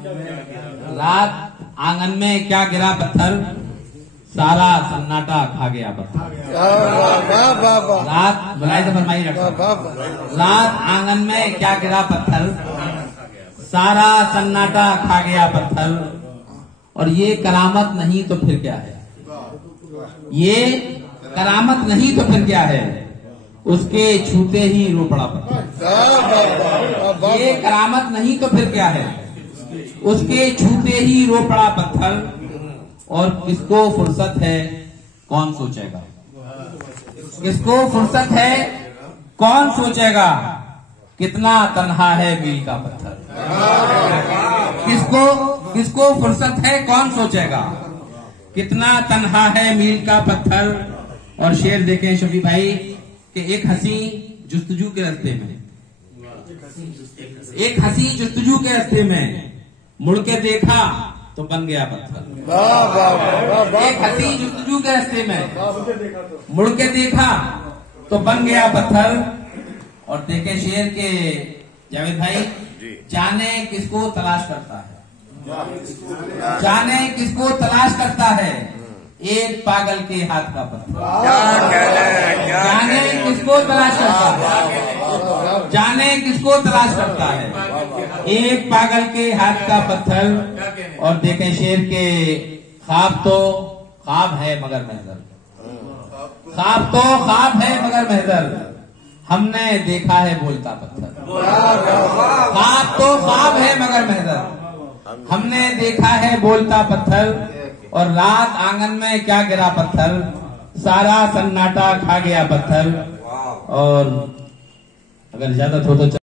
रात आंगन में क्या गिरा पत्थर, सारा सन्नाटा खा गया पत्थर। रात बुलाई तो फरमाई रखा। रात आंगन में क्या गिरा पत्थर, सारा सन्नाटा खा गया पत्थर। और ये करामत नहीं तो फिर क्या है, ये करामत नहीं तो फिर क्या है, उसके छूते ही रो पड़ा पत्थर। ये करामत नहीं तो फिर क्या है, उसके छूते ही रो पड़ा पत्थर। और किसको फुर्सत है कौन सोचेगा, किसको फुर्सत है कौन सोचेगा, कितना तन्हा है मील का पत्थर। किसको फुर्सत है कौन सोचेगा, कितना तन्हा है मील का पत्थर। और शेर देखें शफी भाई कि एक हंसी जुस्तजू के रास्ते में, एक हंसी जुस्तजू के रास्ते में मुड़ के देखा तो बन गया पत्थर। एक हंसी जुस्तजू के रास्ते में मुड़ के देखा तो बन गया पत्थर। और देखे शेर के जावेद भाई, जाने किसको तलाश करता है, जाने किसको तलाश करता है एक पागल के हाथ का पत्थर। जाने किसको तलाश करता है, जाने किसको तलाश करता है एक पागल के हाथ का पत्थर। और देखें शेर के ख्वाब तो ख्वाब है मगर महजर, ख्वाब तो ख्वाब है मगर महजर, हमने देखा है बोलता पत्थर। ख्वाब तो ख्वाब है मगर महजर, हमने देखा है बोलता पत्थर। और रात आंगन में क्या गिरा पत्थर, सारा सन्नाटा खा गया पत्थर। और अगर इजाजत हो तो